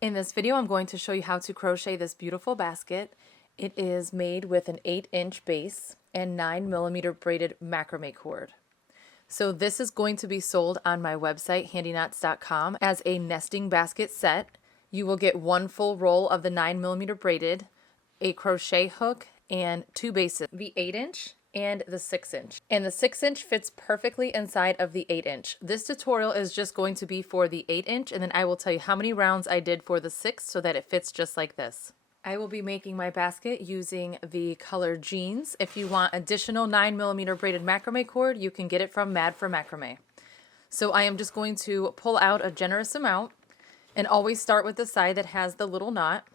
In this video, I'm going to show you how to crochet this beautiful basket. It is made with an 8-inch base and 9mm braided macrame cord. So this is going to be sold on my website, handyknots.com, as a nesting basket set. You will get one full roll of the 9mm braided, a crochet hook, and two bases, the 8-inch and the 6-inch. And the 6-inch fits perfectly inside of the 8-inch. This tutorial is just going to be for the 8-inch, and then I will tell you how many rounds I did for the 6 so that it fits just like this. I will be making my basket using the color jeans. If you want additional 9mm braided macrame cord, you can get it from Mad for Macrame. So I am just going to pull out a generous amount and always start with the side that has the little knot.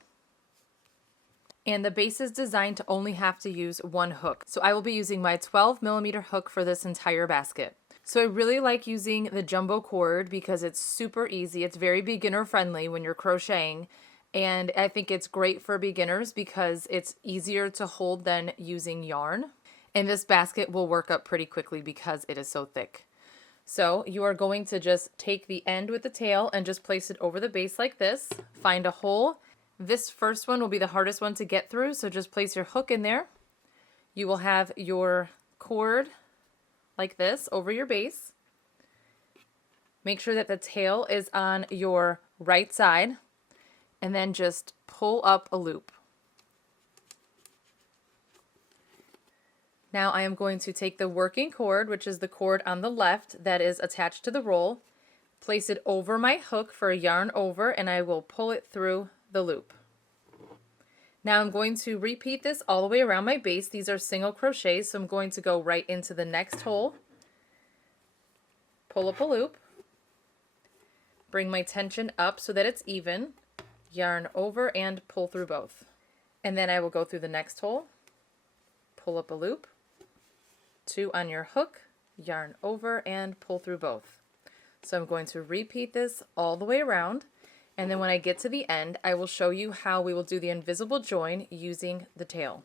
And the base is designed to only have to use one hook. So I will be using my 12mm hook for this entire basket. So I really like using the jumbo cord because it's super easy. It's very beginner friendly when you're crocheting. And I think it's great for beginners because it's easier to hold than using yarn. And this basket will work up pretty quickly because it is so thick. So you are going to just take the end with the tail and just place it over the base like this. Find a hole. This first one will be the hardest one to get through, so just place your hook in there. You will have your cord like this over your base. Make sure that the tail is on your right side, and then just pull up a loop. Now I am going to take the working cord, which is the cord on the left that is attached to the roll, place it over my hook for a yarn over, and I will pull it through the loop. Now I'm going to repeat this all the way around my base. These are single crochets, so I'm going to go right into the next hole, pull up a loop, bring my tension up so that it's even, yarn over and pull through both. And then I will go through the next hole, pull up a loop, two on your hook, yarn over and pull through both. So I'm going to repeat this all the way around. And then when I get to the end, I will show you how we will do the invisible join using the tail.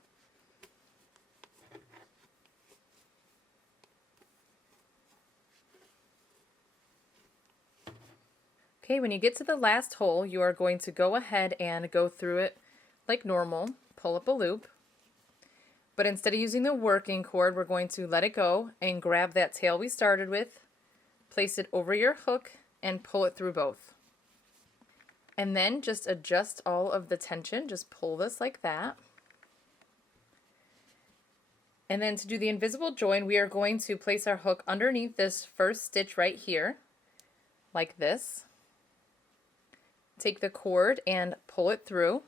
Okay, when you get to the last hole, you are going to go ahead and go through it like normal, pull up a loop. But instead of using the working cord, we're going to let it go and grab that tail we started with, place it over your hook, and pull it through both. And then just adjust all of the tension. Just pull this like that. And then to do the invisible join, we are going to place our hook underneath this first stitch right here, like this. Take the cord and pull it through.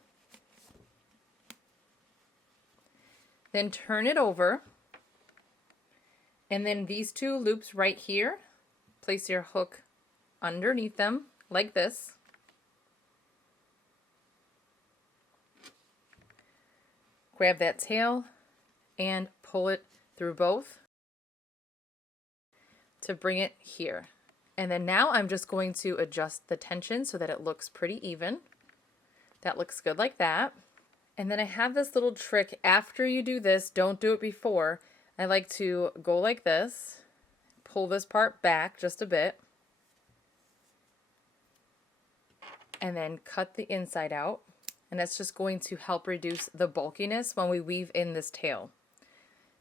Then turn it over. And then these two loops right here, place your hook underneath them, like this. Grab that tail and pull it through both to bring it here. And then now I'm just going to adjust the tension so that it looks pretty even. That looks good like that. And then I have this little trick. After you do this, don't do it before. I like to go like this, pull this part back just a bit, and then cut the inside out. And that's just going to help reduce the bulkiness when we weave in this tail.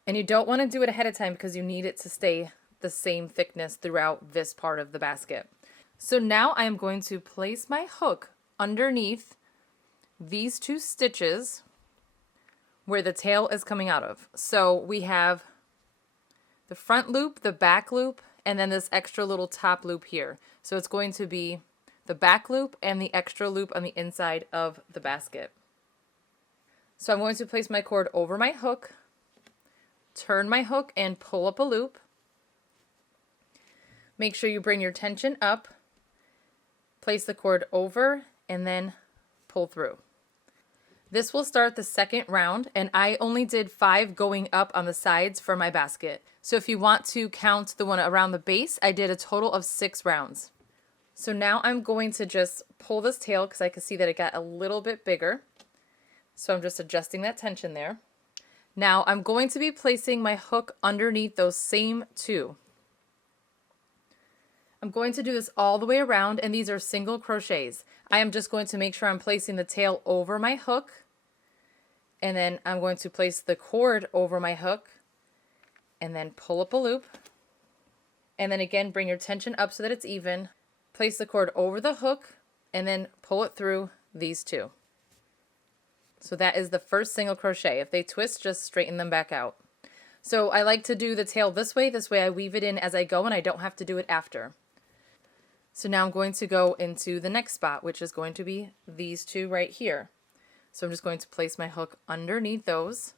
And you don't want to do it ahead of time because you need it to stay the same thickness throughout this part of the basket. So now I am going to place my hook underneath these two stitches where the tail is coming out of. So we have the front loop, the back loop, and then this extra little top loop here. So it's going to be the back loop and the extra loop on the inside of the basket. So I'm going to place my cord over my hook, turn my hook and pull up a loop. Make sure you bring your tension up, place the cord over, and then pull through. This will start the second round, and I only did 5 going up on the sides for my basket. So if you want to count the one around the base, I did a total of 6 rounds. So now I'm going to just pull this tail because I can see that it got a little bit bigger. So I'm just adjusting that tension there. Now I'm going to be placing my hook underneath those same two. I'm going to do this all the way around, and these are single crochets. I am just going to make sure I'm placing the tail over my hook, and then I'm going to place the cord over my hook, and then pull up a loop, and then again bring your tension up so that it's even. Place the cord over the hook, and then pull it through these two. So that is the first single crochet. If they twist, just straighten them back out. So I like to do the tail this way I weave it in as I go and I don't have to do it after. So now I'm going to go into the next spot, which is going to be these two right here. So I'm just going to place my hook underneath those.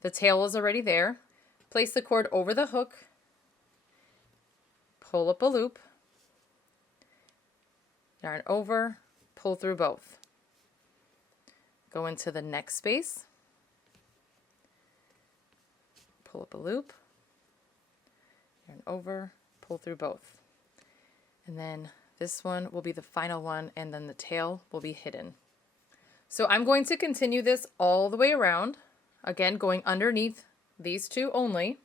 The tail is already there. Place the cord over the hook, pull up a loop, yarn over, pull through both. Go into the next space, pull up a loop, yarn over, pull through both. And then this one will be the final one, and then the tail will be hidden. So I'm going to continue this all the way around, again going underneath these two only,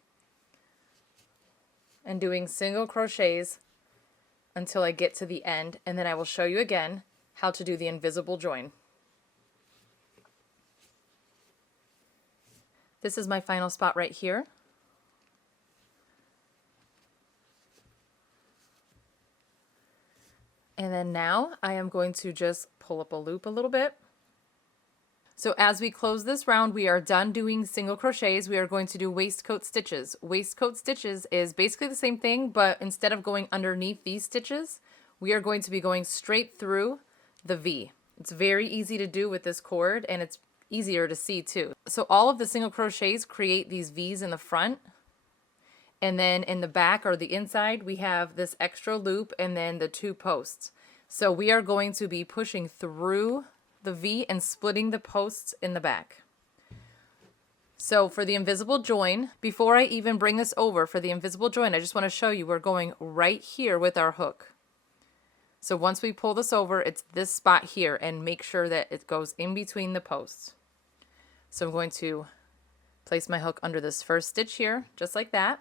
and doing single crochets until I get to the end, and then I will show you again how to do the invisible join. This is my final spot right here. And then now I am going to just pull up a loop a little bit. So as we close this round, we are done doing single crochets. We are going to do waistcoat stitches. Waistcoat stitches is basically the same thing, but instead of going underneath these stitches, we are going to be going straight through the V. It's very easy to do with this cord, and it's easier to see too. So all of the single crochets create these V's in the front, and then in the back or the inside we have this extra loop and then the two posts. So we are going to be pushing through the V and splitting the posts in the back. So for the invisible join, before I even bring this over for the invisible join, I just want to show you we're going right here with our hook. So once we pull this over, it's this spot here, and make sure that it goes in between the posts. So I'm going to place my hook under this first stitch here, just like that,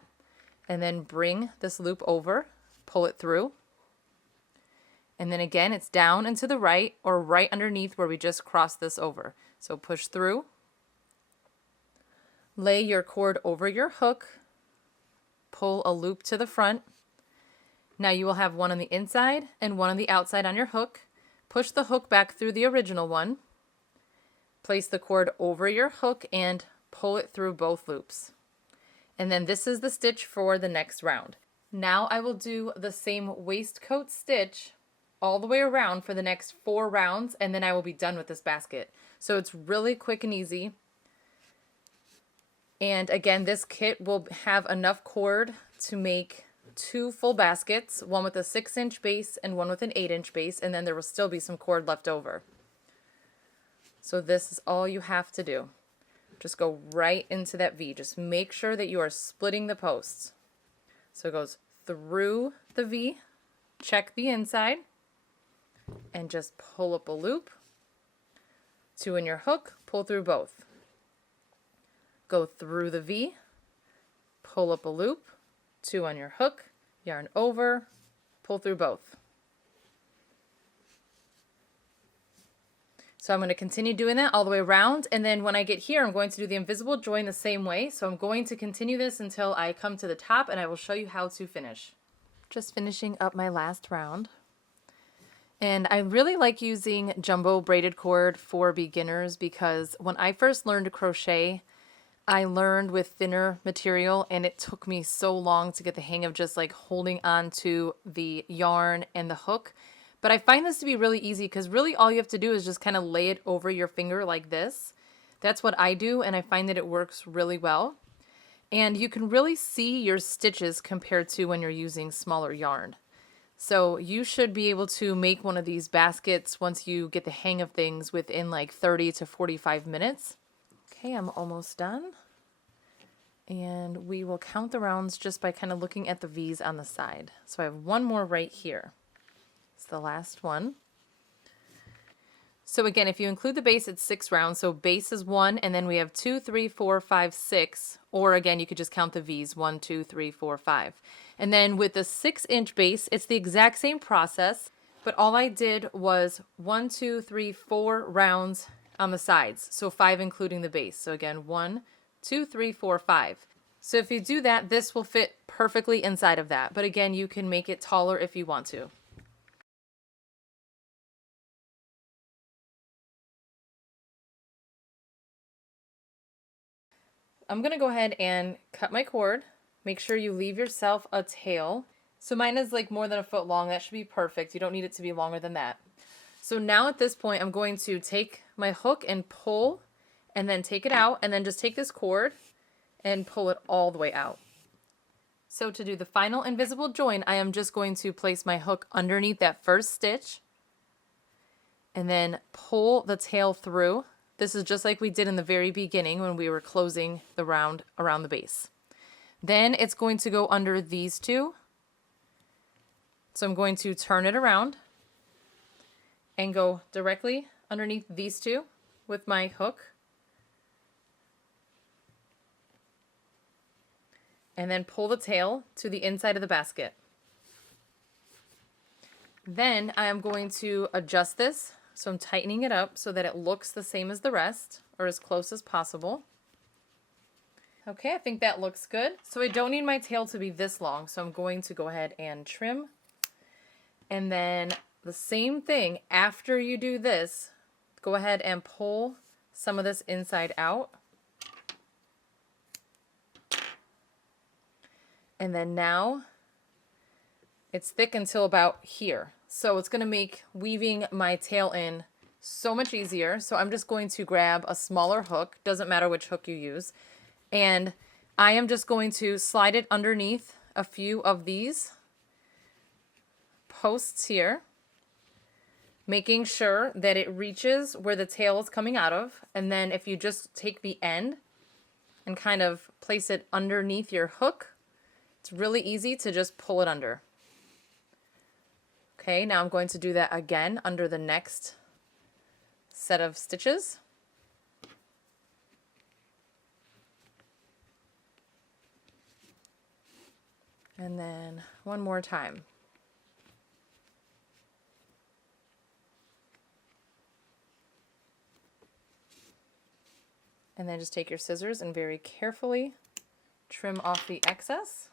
and then bring this loop over, pull it through, and then again it's down and to the right or right underneath where we just crossed this over. So push through, lay your cord over your hook, pull a loop to the front. Now you will have one on the inside and one on the outside on your hook. Push the hook back through the original one, place the cord over your hook and pull it through both loops. And then this is the stitch for the next round. Now I will do the same waistcoat stitch all the way around for the next 4 rounds, and then I will be done with this basket. So it's really quick and easy. And again, this kit will have enough cord to make 2 full baskets, one with a 6-inch base and one with an 8-inch base, and then there will still be some cord left over. So this is all you have to do. Just go right into that V. Just make sure that you are splitting the posts. So it goes through the V, check the inside, and just pull up a loop, 2 in your hook, pull through both. Go through the V, pull up a loop, 2 on your hook, yarn over, pull through both. So I'm going to continue doing that all the way around, and then when I get here I'm going to do the invisible join the same way. So I'm going to continue this until I come to the top, and I will show you how to finish. Just finishing up my last round. And I really like using jumbo braided cord for beginners because when I first learned to crochet, I learned with thinner material, and it took me so long to get the hang of just like holding on to the yarn and the hook. But I find this to be really easy because really all you have to do is just kind of lay it over your finger like this. That's what I do, and I find that it works really well. And you can really see your stitches compared to when you're using smaller yarn. So you should be able to make one of these baskets once you get the hang of things within like 30 to 45 minutes. Okay, I'm almost done. And we will count the rounds just by kind of looking at the V's on the side. So I have one more right here. It's the last one. So again, if you include the base, it's 6 rounds. So base is 1, and then we have 2, 3, 4, 5, 6. Or again, you could just count the V's, 1, 2, 3, 4, 5. And then with the 6-inch base, it's the exact same process, but all I did was 1, 2, 3, 4 rounds on the sides. So 5 including the base. So again, 1, 2, 3, 4, 5. So if you do that, this will fit perfectly inside of that. But again, you can make it taller if you want to. I'm going to go ahead and cut my cord. Make sure you leave yourself a tail. So mine is like more than a foot long. That should be perfect. You don't need it to be longer than that. So now at this point, I'm going to take my hook and pull, and then take it out, and then just take this cord and pull it all the way out. So to do the final invisible join, I am just going to place my hook underneath that first stitch and then pull the tail through. This is just like we did in the very beginning when we were closing the round around the base. Then it's going to go under these two. So I'm going to turn it around and go directly underneath these two with my hook. And then pull the tail to the inside of the basket. Then I am going to adjust this. So I'm tightening it up so that it looks the same as the rest, or as close as possible. Okay, I think that looks good. So I don't need my tail to be this long, so I'm going to go ahead and trim. And then the same thing, after you do this, go ahead and pull some of this inside out. And then now it's thick until about here. So it's going to make weaving my tail in so much easier. So I'm just going to grab a smaller hook, doesn't matter which hook you use, and I am just going to slide it underneath a few of these posts here, making sure that it reaches where the tail is coming out of. And then if you just take the end and kind of place it underneath your hook, it's really easy to just pull it under. Okay, now I'm going to do that again under the next set of stitches. And then one more time. And then just take your scissors and very carefully trim off the excess.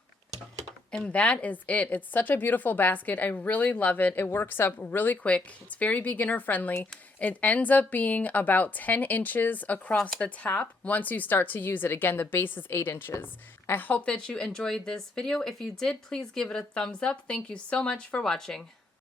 And that is it. It's such a beautiful basket. I really love it. It works up really quick. It's very beginner friendly. It ends up being about 10 inches across the top once you start to use it. Again, the base is 8 inches. I hope that you enjoyed this video. If you did, please give it a thumbs up. Thank you so much for watching.